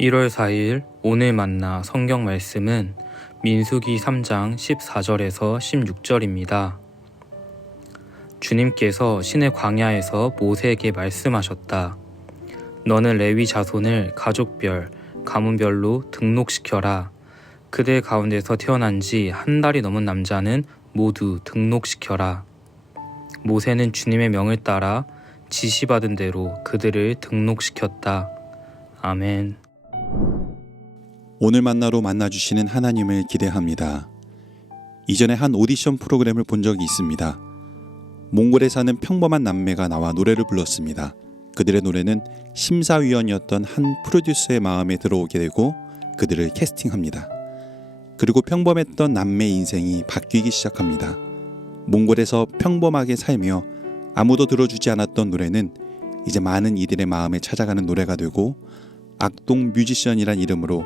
1월 4일 오늘 만나 성경 말씀은 민수기 3장 14절에서 16절입니다. 주님께서 신의 광야에서 모세에게 말씀하셨다. 너는 레위 자손을 가족별, 가문별로 등록시켜라. 그들 가운데서 태어난 지 한 달이 넘은 남자는 모두 등록시켜라. 모세는 주님의 명을 따라 지시받은 대로 그들을 등록시켰다. 아멘. 오늘 만나로 만나주시는 하나님을 기대합니다. 이전에 한 오디션 프로그램을 본 적이 있습니다. 몽골에 사는 평범한 남매가 나와 노래를 불렀습니다. 그들의 노래는 심사위원이었던 한 프로듀서의 마음에 들어오게 되고 그들을 캐스팅합니다. 그리고 평범했던 남매의 인생이 바뀌기 시작합니다. 몽골에서 평범하게 살며 아무도 들어주지 않았던 노래는 이제 많은 이들의 마음에 찾아가는 노래가 되고 악동 뮤지션이란 이름으로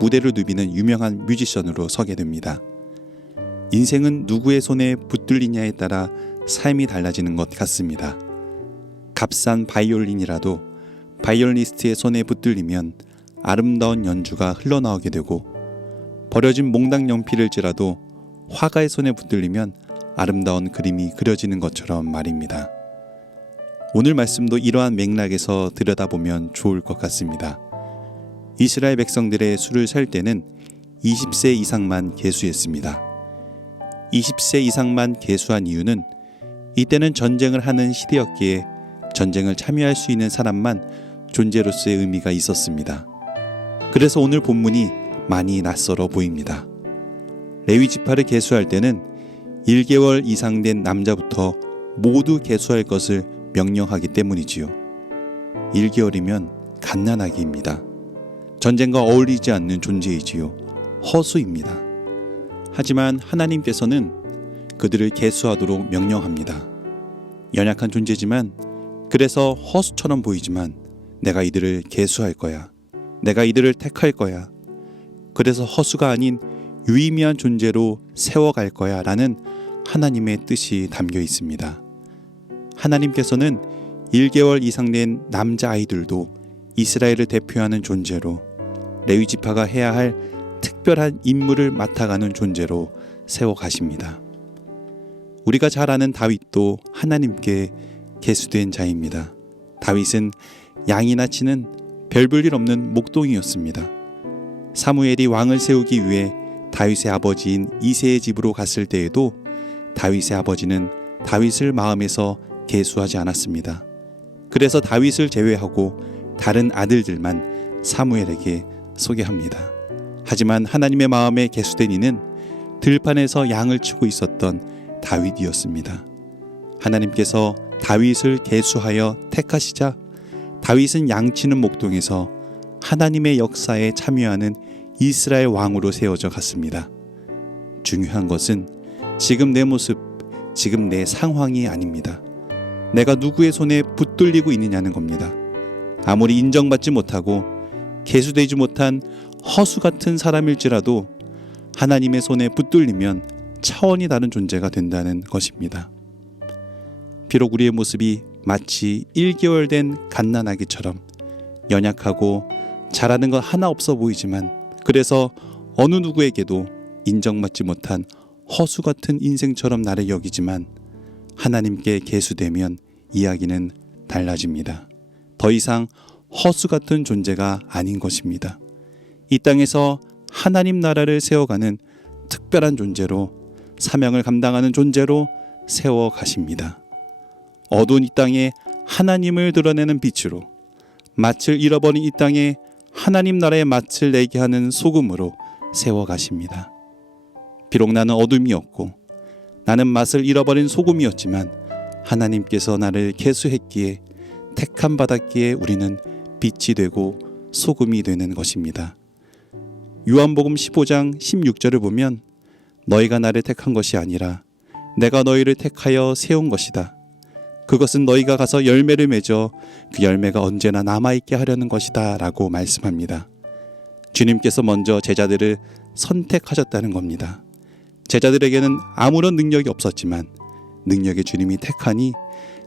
무대를 누비는 유명한 뮤지션으로 서게 됩니다. 인생은 누구의 손에 붙들리냐에 따라 삶이 달라지는 것 같습니다. 값싼 바이올린이라도 바이올리니스트의 손에 붙들리면 아름다운 연주가 흘러나오게 되고 버려진 몽당 연필일지라도 화가의 손에 붙들리면 아름다운 그림이 그려지는 것처럼 말입니다. 오늘 말씀도 이러한 맥락에서 들여다보면 좋을 것 같습니다. 이스라엘 백성들의 수를 셀 때는 20세 이상만 계수했습니다. 20세 이상만 계수한 이유는 이때는 전쟁을 하는 시대였기에 전쟁을 참여할 수 있는 사람만 존재로서의 의미가 있었습니다. 그래서 오늘 본문이 많이 낯설어 보입니다. 레위 지파를 계수할 때는 1개월 이상 된 남자부터 모두 계수할 것을 명령하기 때문이지요. 1개월이면 갓난아기입니다. 전쟁과 어울리지 않는 존재이지요. 허수입니다. 하지만 하나님께서는 그들을 계수하도록 명령합니다. 연약한 존재지만 그래서 허수처럼 보이지만 내가 이들을 계수할 거야. 내가 이들을 택할 거야. 그래서 허수가 아닌 유의미한 존재로 세워갈 거야 라는 하나님의 뜻이 담겨 있습니다. 하나님께서는 1개월 이상 된 남자아이들도 이스라엘을 대표하는 존재로 레위 지파가 해야 할 특별한 임무를 맡아가는 존재로 세워가십니다. 우리가 잘 아는 다윗도 하나님께 계수된 자입니다. 다윗은 양이나 치는 별 볼 일 없는 목동이었습니다. 사무엘이 왕을 세우기 위해 다윗의 아버지인 이새의 집으로 갔을 때에도 다윗의 아버지는 다윗을 마음에서 계수하지 않았습니다. 그래서 다윗을 제외하고 다른 아들들만 사무엘에게 소개합니다. 하지만 하나님의 마음에 계수된 이는 들판에서 양을 치고 있었던 다윗이었습니다. 하나님께서 다윗을 계수하여 택하시자 다윗은 양치는 목동에서 하나님의 역사에 참여하는 이스라엘 왕으로 세워져 갔습니다. 중요한 것은 지금 내 모습, 지금 내 상황이 아닙니다. 내가 누구의 손에 붙들리고 있느냐는 겁니다. 아무리 인정받지 못하고 계수되지 못한 허수 같은 사람일지라도 하나님의 손에 붙들리면 차원이 다른 존재가 된다는 것입니다. 비록 우리의 모습이 마치 1개월 된 갓난아기처럼 연약하고 잘하는 건 하나 없어 보이지만 그래서 어느 누구에게도 인정받지 못한 허수 같은 인생처럼 나를 여기지만 하나님께 계수되면 이야기는 달라집니다. 더 이상 허수 같은 존재가 아닌 것입니다. 이 땅에서 하나님 나라를 세워가는 특별한 존재로 사명을 감당하는 존재로 세워가십니다. 어두운 이 땅에 하나님을 드러내는 빛으로 낯을 잃어버린 이 땅에 하나님 나라의 맛을 내게 하는 소금으로 세워가십니다. 비록 나는 어둠이었고 나는 맛을 잃어버린 소금이었지만 하나님께서 나를 계수했기에 택함 받았기에 우리는 빛이 되고 소금이 되는 것입니다. 요한복음 15장 16절을 보면 너희가 나를 택한 것이 아니라 내가 너희를 택하여 세운 것이다. 그것은 너희가 가서 열매를 맺어 그 열매가 언제나 남아있게 하려는 것이다 라고 말씀합니다. 주님께서 먼저 제자들을 선택하셨다는 겁니다. 제자들에게는 아무런 능력이 없었지만 능력의 주님이 택하니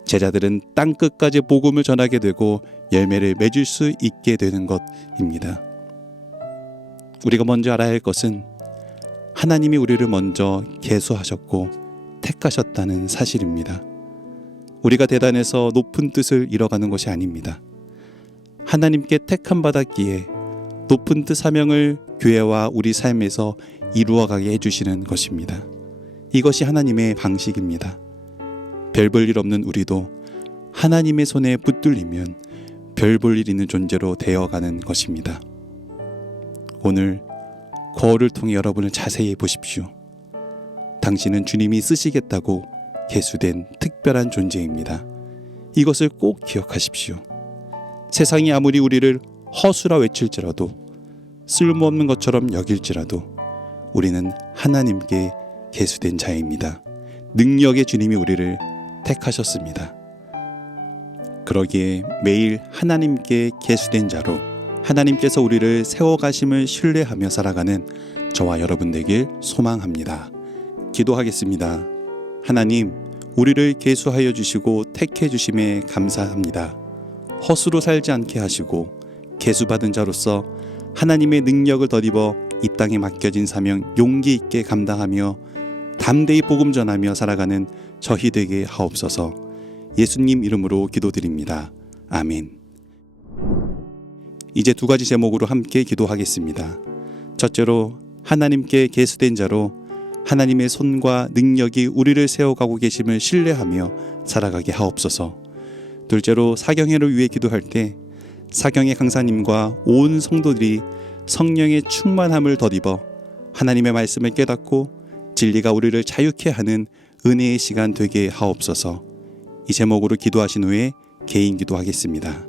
제자들은 땅끝까지 복음을 전하게 되고 열매를 맺을 수 있게 되는 것입니다. 우리가 먼저 알아야 할 것은 하나님이 우리를 먼저 계수하셨고 택하셨다는 사실입니다. 우리가 대단해서 높은 뜻을 이뤄가는 것이 아닙니다. 하나님께 택함 받았기에 높은 뜻 사명을 교회와 우리 삶에서 이루어가게 해주시는 것입니다. 이것이 하나님의 방식입니다. 별 볼 일 없는 우리도 하나님의 손에 붙들리면 별 볼 일 있는 존재로 되어가는 것입니다. 오늘 거울을 통해 여러분을 자세히 보십시오. 당신은 주님이 쓰시겠다고 계수된 특별한 존재입니다. 이것을 꼭 기억하십시오. 세상이 아무리 우리를 허수라 외칠지라도 쓸모없는 것처럼 여길지라도 우리는 하나님께 계수된 자입니다. 능력의 주님이 우리를 택하셨습니다. 그러기에 매일 하나님께 계수된 자로 하나님께서 우리를 세워가심을 신뢰하며 살아가는 저와 여러분 되길 소망합니다. 기도하겠습니다. 하나님, 우리를 계수하여 주시고 택해 주심에 감사합니다. 허수로 살지 않게 하시고 계수받은 자로서 하나님의 능력을 덧입어 이 땅에 맡겨진 사명 용기 있게 감당하며 담대히 복음 전하며 살아가는 저희 되게 하옵소서. 예수님 이름으로 기도드립니다. 아멘. 이제 두 가지 제목으로 함께 기도하겠습니다. 첫째로 하나님께 계수된 자로 하나님의 손과 능력이 우리를 세워가고 계심을 신뢰하며 살아가게 하옵소서. 둘째로 사경회를 위해 기도할 때 사경회 강사님과 온 성도들이 성령의 충만함을 덧입어 하나님의 말씀을 깨닫고 진리가 우리를 자유케 하는 은혜의 시간 되게 하옵소서. 이 제목으로 기도하신 후에 개인 기도하겠습니다.